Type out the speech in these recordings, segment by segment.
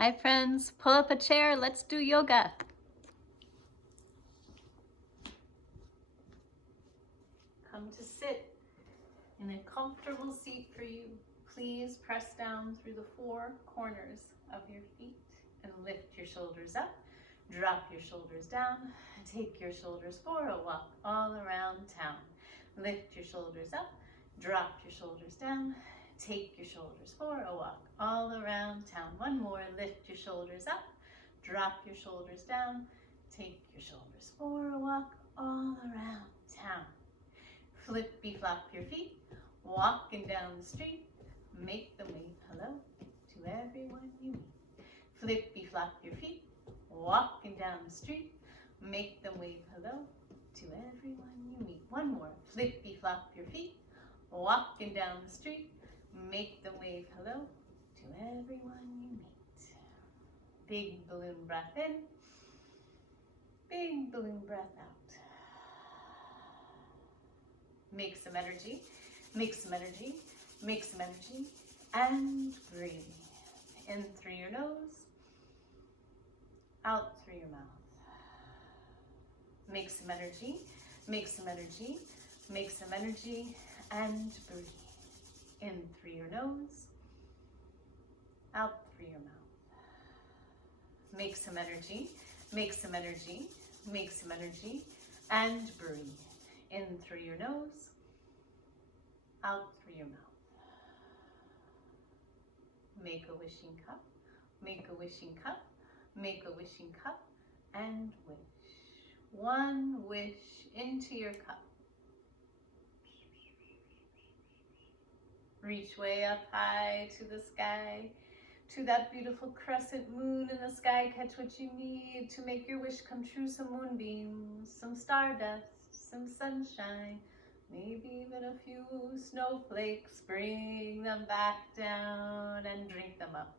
Hi friends, pull up a chair, let's do yoga. Come to sit in a comfortable seat for you. Please press down through the four corners of your feet and lift your shoulders up. Drop your shoulders down and take your shoulders for a walk all around town. Lift your shoulders up, drop your shoulders down, take your shoulders for a walk all around town. One more, lift your shoulders up, drop your shoulders down, take your shoulders for a walk all around town. Flippy flop your feet, walking down the street, make them wave hello to everyone you meet. Flippy flop your feet, walking down the street, make them wave hello to everyone you meet. One more, flippy flop your feet, walking down the street, make them wave hello to everyone you meet. Big balloon breath in, big balloon breath out. Make some energy, make some energy, make some energy, and breathe. In through your nose, out through your mouth. Make some energy, make some energy, make some energy, and breathe. In through your nose, out through your mouth. Make some energy, make some energy, make some energy, and breathe. In through your nose, out through your mouth. Make a wishing cup, make a wishing cup, make a wishing cup, and wish. One wish into your cup. Reach way up high to the sky, to that beautiful crescent moon in the sky. Catch what you need to make your wish come true. Some moonbeams, some stardust, some sunshine, maybe even a few snowflakes. Bring them back down and drink them up.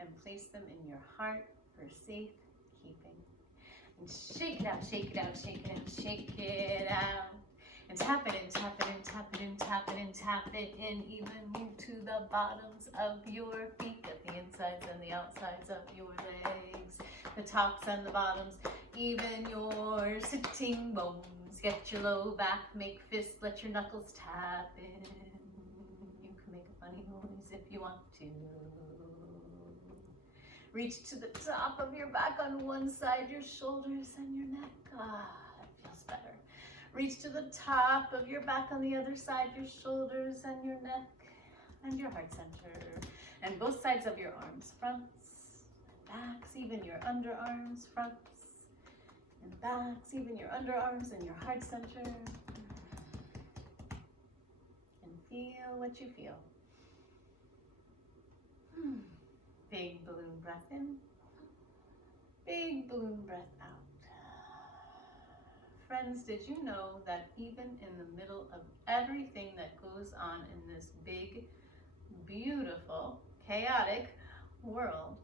And place them in your heart for safekeeping. And shake it out, shake it out, shake it out, shake it out. And tap it in, tap it in, tap it in, tap it in, tap it in. Even move to the bottoms of your feet, at the insides and the outsides of your legs, the tops and the bottoms, even your sitting bones. Get your low back, make fists, let your knuckles tap in. You can make a funny noise if you want to. Reach to the top of your back on one side, your shoulders and your neck. Ah, that feels better. Reach to the top of your back on the other side, your shoulders and your neck and your heart center. And both sides of your arms, fronts, backs, even your underarms, fronts and backs, even your underarms and your heart center. And feel what you feel. Big balloon breath in, big balloon breath out. Friends, did you know that even in the middle of everything that goes on in this big, beautiful, chaotic world,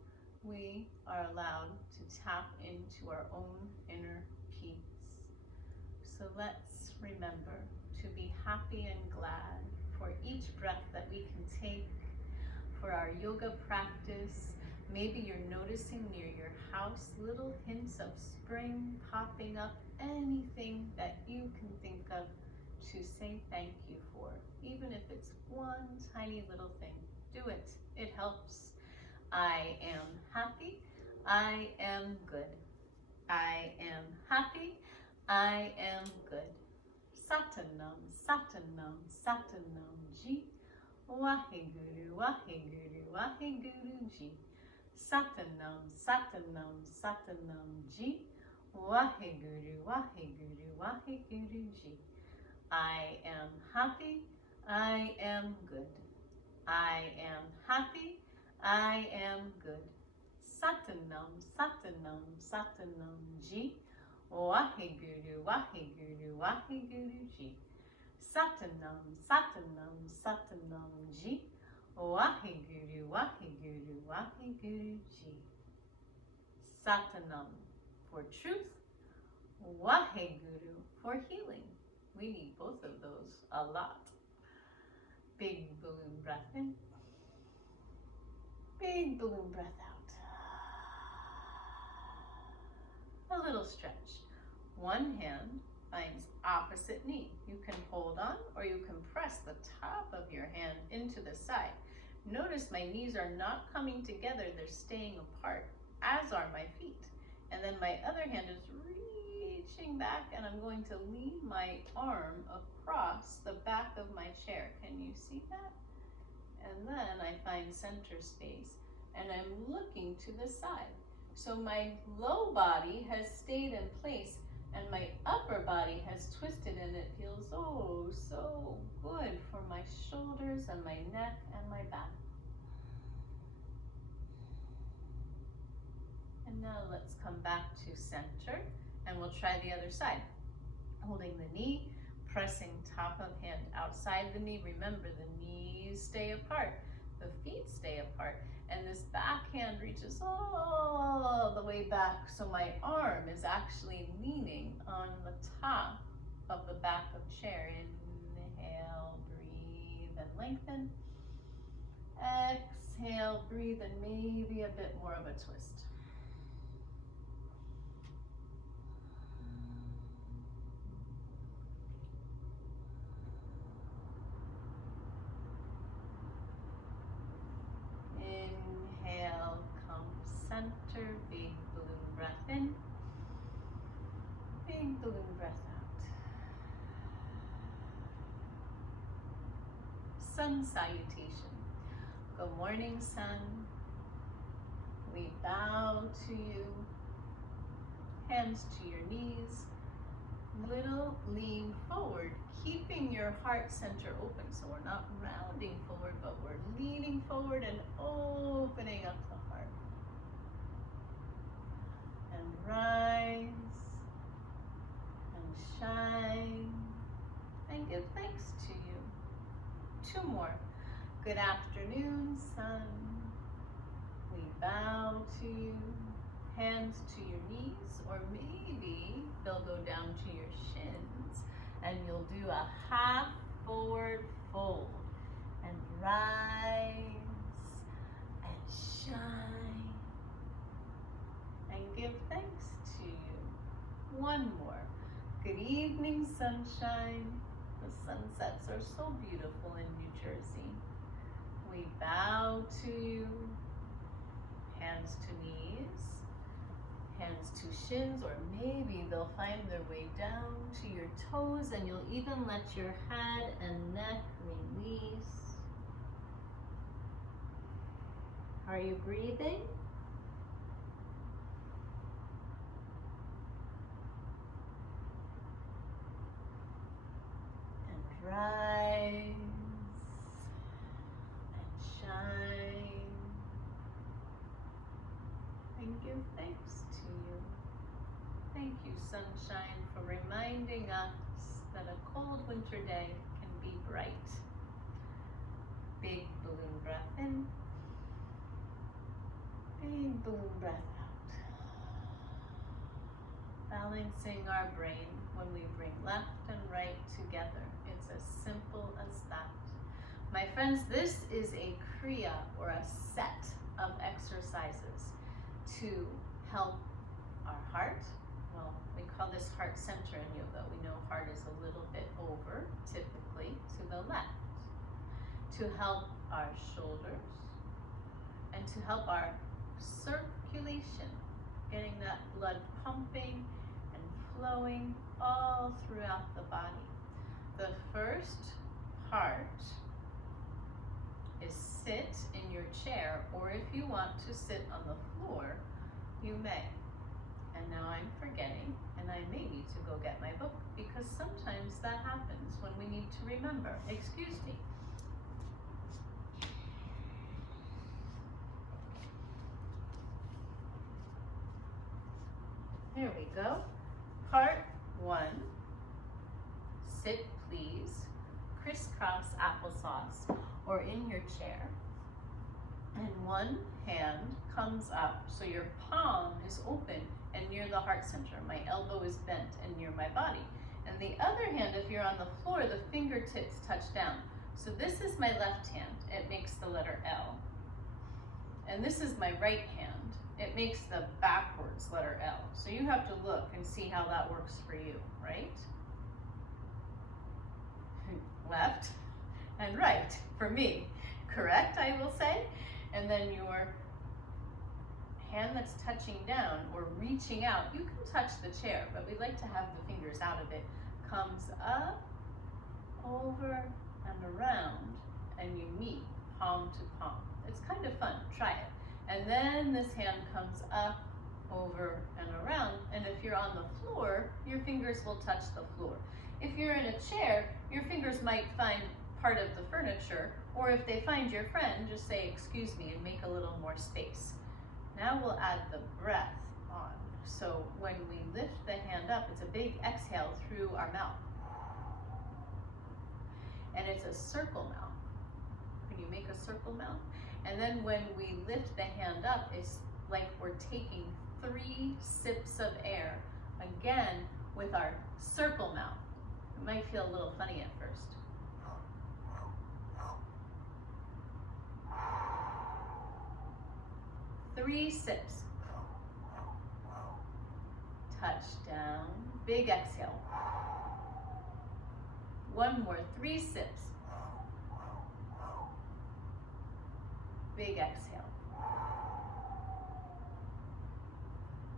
we are allowed to tap into our own inner peace. So let's remember to be happy and glad for each breath that we can take, for our yoga practice. Maybe you're noticing near your house little hints of spring popping up. Anything that you can think of to say thank you for, even if it's one tiny little thing. Do it. It helps. I am happy. I am good. I am happy. I am good. Satanam, Satanam, Satanam Ji. Waheguru, Waheguru, Waheguru Ji. Satanam, Satanam, Satanam Ji. Waheguru, Waheguru, Waheguru Ji. I am happy. I am good. I am happy. I am good. Satanam, Satanam, Satanam Ji. Waheguru, Waheguru, Waheguru Ji. Satanam, Satanam, Satanam Ji. Waheguru, Waheguru, Waheguru Ji. Satanam for truth, Waheguru for healing. We need both of those a lot. Big balloon breath in, Big balloon breath out. A little stretch. One hand finds opposite knee. You can hold on or you can press the top of your hand into the side. Notice my knees are not coming together, they're staying apart, as are my feet. And then my other hand is reaching back and I'm going to lean my arm across the back of my chair. Can you see that? And then I find center space and I'm looking to the side. So my low body has stayed in place and my upper body has twisted and it feels oh so good for my shoulders and my neck and my back. And now let's come back to center and we'll try the other side. Holding the knee, pressing top of hand outside the knee. Remember, the knees stay apart, the feet stay apart, and this back hand reaches all the way back, so my arm is actually leaning on the top of the back of chair. Inhale, breathe and lengthen. Exhale, breathe and maybe a bit more of a twist. Inhale, come center, big balloon breath in, big balloon breath out. Sun salutation. Good morning, sun. We bow to you, hands to your knees, little lean forward, keeping your heart center open. So we're not rounding forward, but we're leaning forward and opening up the heart. And rise and shine and give thanks to you. Two more. Good afternoon, sun. We bow to you, hands to your knees, or maybe they'll go down to your shins, and you'll do a half forward fold and rise and shine and give thanks to you. One more. Good evening, sunshine. The sunsets are so beautiful in New Jersey. We bow to you, hands to knees, hands to shins, or maybe they'll find their way down to your toes, and you'll even let your head and neck release. Are you breathing? And rise and shine and give thanks to you. Thank you, sunshine, for reminding us that a cold winter day can be bright. Big balloon breath in, big balloon breath out. Balancing our brain when we bring left and right together. It's as simple as that. My friends, this is a kriya, or a set of exercises to help our heart. Well, we call this heart center in yoga. We know heart is a little bit over, typically to the left. To help our shoulders and to help our circulation, getting that blood pumping and flowing all throughout the body. The first part is sit in your chair, or if you want to sit on the floor, you may. And now I'm forgetting, and I may need to go get my book, because sometimes that happens when we need to remember. Excuse me. There we go. Part 1. Sit, please. Crisscross applesauce, or in your chair. And one hand comes up, so your palm is open and near the heart center. My elbow is bent and near my body. And the other hand, if you're on the floor, the fingertips touch down. So this is my left hand. It makes the letter L. And this is my right hand. It makes the backwards letter L. So you have to look and see how that works for you, right? Left and right for me, correct, I will say. And then your hand that's touching down or reaching out, you can touch the chair, but we like to have the fingers out of it, comes up, over, and around, and you meet palm to palm. It's kind of fun, try it. And then this hand comes up, over, and around, and if you're on the floor, your fingers will touch the floor. If you're in a chair, your fingers might find part of the furniture, or if they find your friend, just say, excuse me, and make a little more space. Now we'll add the breath on. So when we lift the hand up, it's a big exhale through our mouth. And it's a circle mouth. Can you make a circle mouth? And then when we lift the hand up, it's like we're taking 3 sips of air, again, with our circle mouth. It might feel a little funny at first. Three sips. Touch down, big exhale. One more, 3 sips. Big exhale.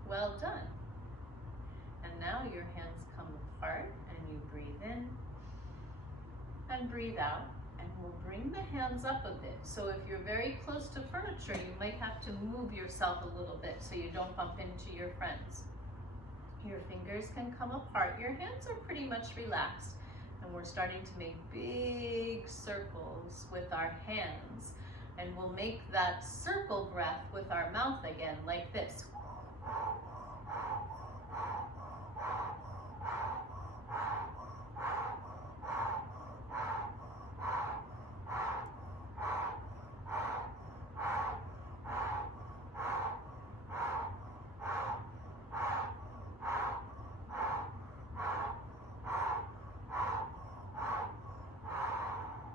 Well done. And now your hands come apart and you breathe in and breathe out. And we'll bring the hands up a bit. So if you're very close to furniture, you might have to move yourself a little bit so you don't bump into your friends. Your fingers can come apart. Your hands are pretty much relaxed. And we're starting to make big circles with our hands. And we'll make that circle breath with our mouth again, like this.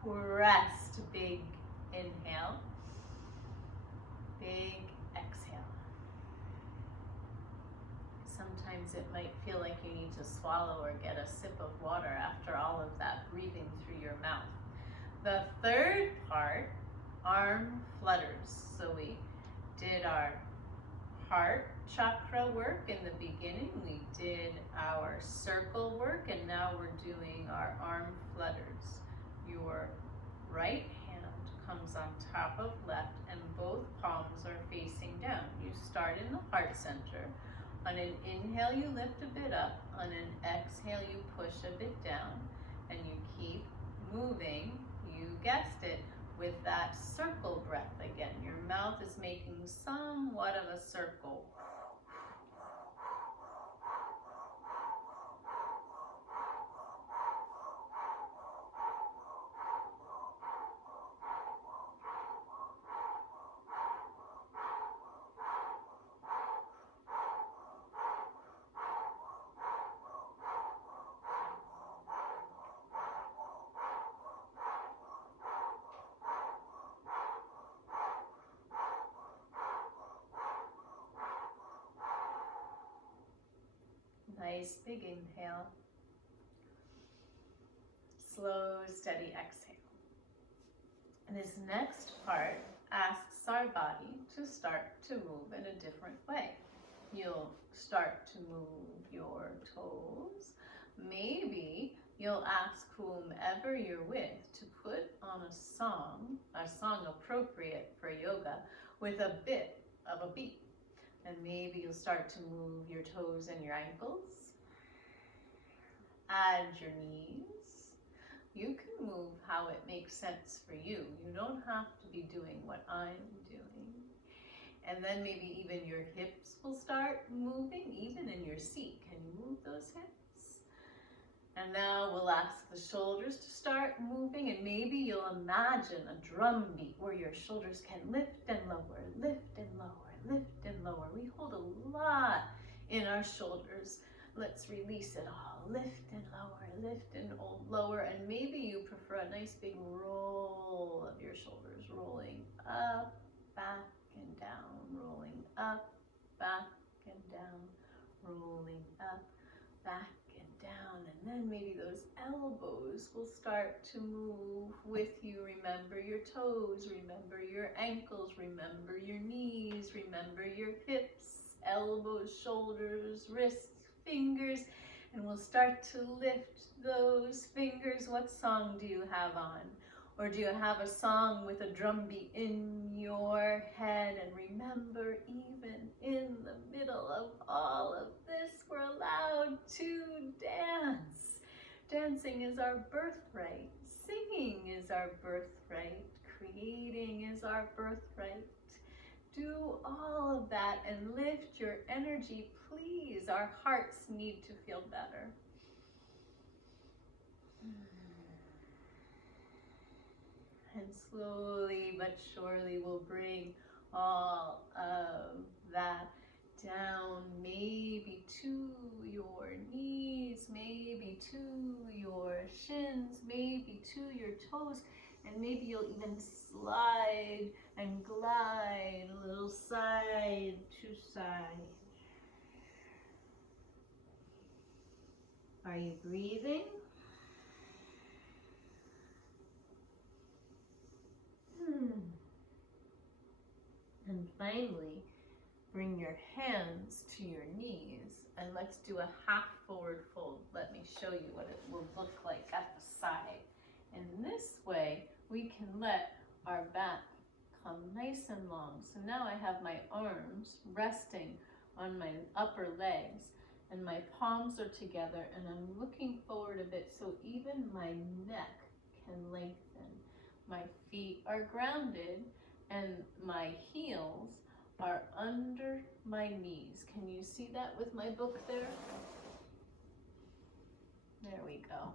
Rest, big inhale, big exhale. Sometimes it might feel like you need to swallow or get a sip of water after all of that breathing through your mouth. The third part, arm flutters. So we did our heart chakra work in the beginning. We did our circle work, and now we're doing our arm flutters. Your right hand comes on top of left and both palms are facing down. You start in the heart center. On an inhale, you lift a bit up. On an exhale, you push a bit down. And you keep moving, you guessed it, with that circle breath again. Your mouth is making somewhat of a circle. Nice big inhale. Slow, steady exhale. And this next part asks our body to start to move in a different way. You'll start to move your toes. Maybe you'll ask whomever you're with to put on a song appropriate for yoga with a bit of a beat. And maybe you'll start to move your toes and your ankles. Add your knees. You can move how it makes sense for you. You don't have to be doing what I'm doing. And then maybe even your hips will start moving, even in your seat. Can you move those hips? And now we'll ask the shoulders to start moving, and maybe you'll imagine a drum beat where your shoulders can lift and lower, lift and lower, lift and lower. We hold a lot in our shoulders. Let's release it all. Lift and lower. And maybe you prefer a nice big roll of your shoulders, rolling up, back, and up, back and down, rolling up, back and down, and then maybe those elbows will start to move with you. Remember your toes, remember your ankles, remember your knees, remember your hips, elbows, shoulders, wrists, fingers, and we'll start to lift those fingers. What song do you have on? Or do you have a song with a drum beat in your head? And remember, even in the middle of all of this, we're allowed to dance. Dancing is our birthright. Singing is our birthright. Creating is our birthright. Do all of that and lift your energy, please. Our hearts need to feel better. And slowly but surely we'll bring all of that down, maybe to your knees, maybe to your shins, maybe to your toes, and maybe you'll even slide and glide a little side to side. Are you breathing? And finally, bring your hands to your knees and let's do a half forward fold. Let me show you what it will look like at the side. And this way, we can let our back come nice and long. So now I have my arms resting on my upper legs and my palms are together and I'm looking forward a bit so even my neck can lengthen. My feet are grounded and my heels are under my knees. Can you see that with my book there? There we go.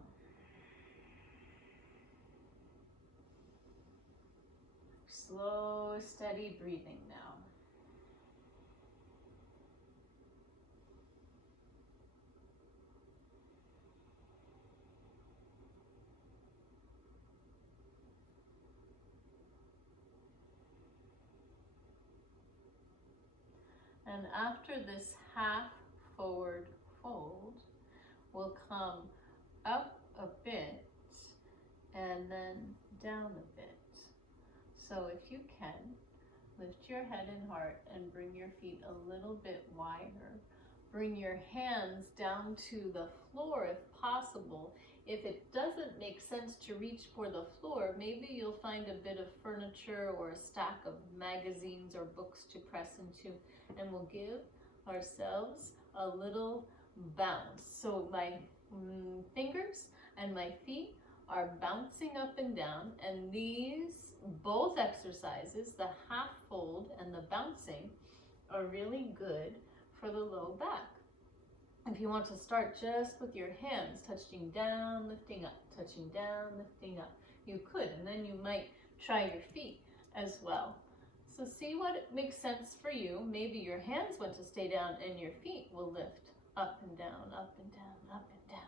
Slow, steady breathing now. And after this half forward fold, we'll come up a bit and then down a bit. So if you can, lift your head and heart and bring your feet a little bit wider. Bring your hands down to the floor if possible. If it doesn't make sense to reach for the floor, maybe you'll find a bit of furniture or a stack of magazines or books to press into, and we'll give ourselves a little bounce. So my fingers and my feet are bouncing up and down, and these both exercises, the half fold and the bouncing, are really good for the low back. If you want to start just with your hands touching down, lifting up, touching down, lifting up, you could, and then you might try your feet as well. So see what makes sense for you. Maybe your hands want to stay down and your feet will lift up and down, up and down, up and down.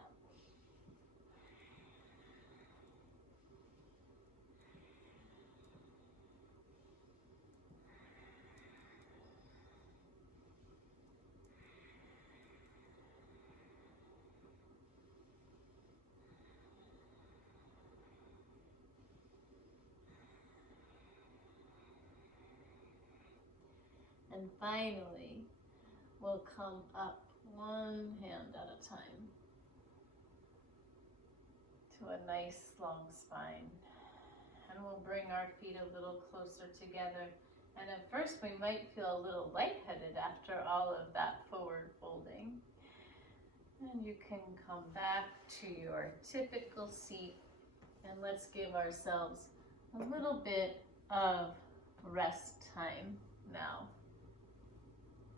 And finally, we'll come up one hand at a time to a nice long spine. And we'll bring our feet a little closer together. And at first we might feel a little lightheaded after all of that forward folding. And you can come back to your typical seat and let's give ourselves a little bit of rest time now.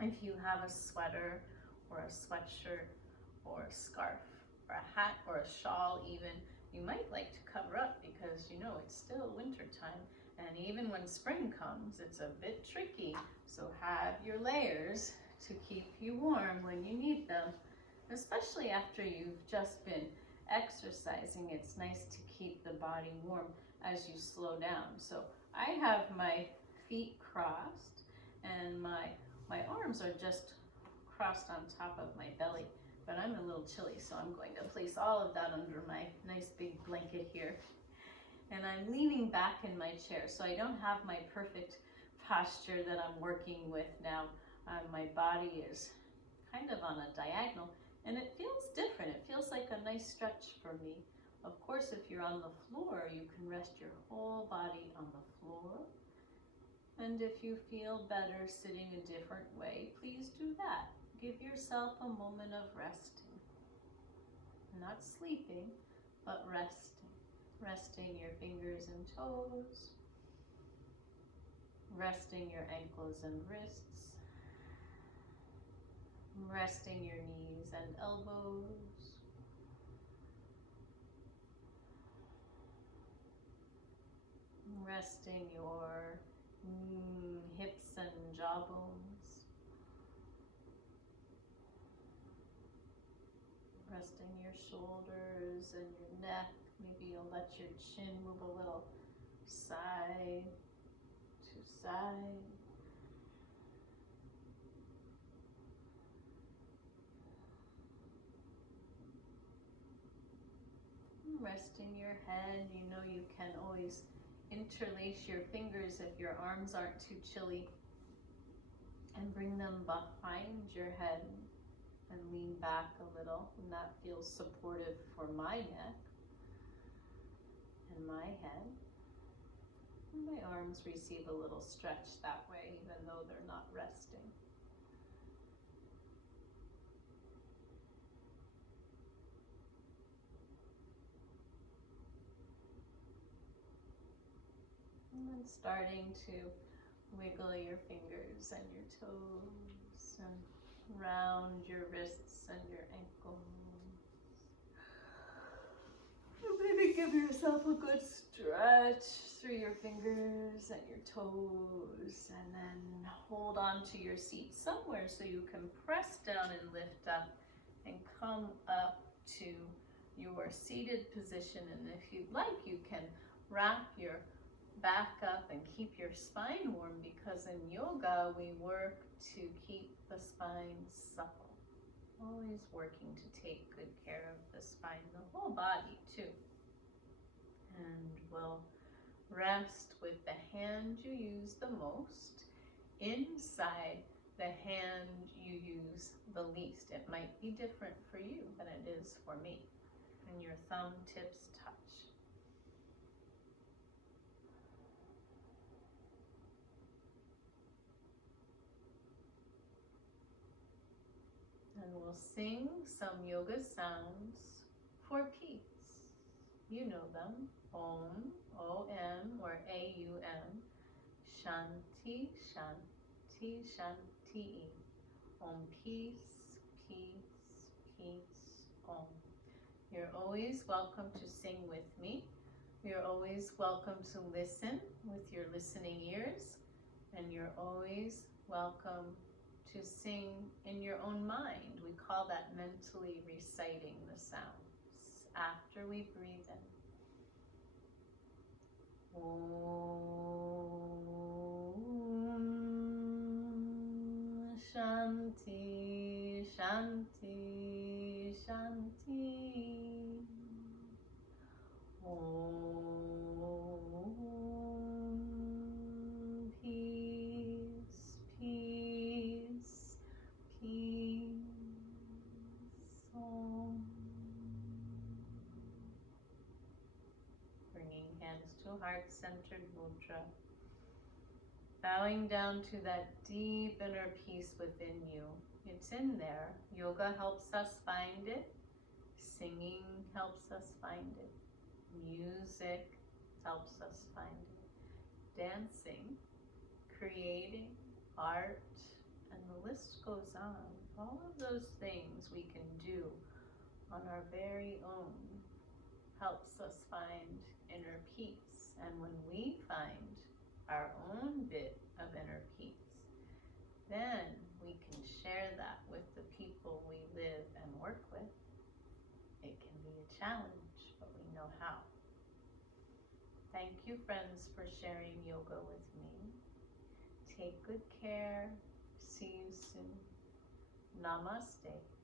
If you have a sweater or a sweatshirt or a scarf or a hat or a shawl even, you might like to cover up because you know it's still winter time, and even when spring comes it's a bit tricky, so have your layers to keep you warm when you need them, especially after you've just been exercising. It's nice to keep the body warm as you slow down. So I have my feet crossed and my My arms are just crossed on top of my belly, but I'm a little chilly, so I'm going to place all of that under my nice big blanket here. And I'm leaning back in my chair, so I don't have my perfect posture that I'm working with now. My body is kind of on a diagonal, and it feels different. It feels like a nice stretch for me. Of course, if you're on the floor, you can rest your whole body on the floor. And if you feel better sitting a different way, please do that. Give yourself a moment of resting. Not sleeping, but resting. Resting your fingers and toes. Resting your ankles and wrists. Resting your knees and elbows. Resting your hips and jawbones. Resting your shoulders and your neck. Maybe you'll let your chin move a little side to side. Resting your head. You know you can always interlace your fingers if your arms aren't too chilly, and bring them behind your head and lean back a little, and that feels supportive for my neck and my head. And my arms receive a little stretch that way, even though they're not resting. And then starting to wiggle your fingers and your toes and round your wrists and your ankles. Maybe give yourself a good stretch through your fingers and your toes, and then hold on to your seat somewhere so you can press down and lift up and come up to your seated position. And if you'd like, you can wrap your back up and keep your spine warm, because in yoga we work to keep the spine supple. Always working to take good care of the spine, the whole body too. And we'll rest with the hand you use the most inside the hand you use the least. It might be different for you than it is for me. And your thumb tips touch. And we'll sing some yoga sounds for peace. You know them. Om, O-M, or A-U-M. Shanti, Shanti, Shanti. Om, peace, peace, peace, Om. You're always welcome to sing with me. You're always welcome to listen with your listening ears. And you're always welcome to sing in your own mind. We call that mentally reciting the sounds after we breathe in. Om Shanti, Shanti, Shanti. Om peace, peace, peace. Om. Bringing hands to heart-centered mudra. Bowing down to that deep inner peace within you. It's in there. Yoga helps us find it. Singing helps us find it. Music helps us find it. Dancing, creating, art, and the list goes on. All of those things we can do on our very own helps us find inner peace. And when we find our own bit of inner peace, then we can share that with the people we live and work with. It can be a challenge, but we know how. Thank you, friends, for sharing yoga with me. Take good care See you soon. Namaste.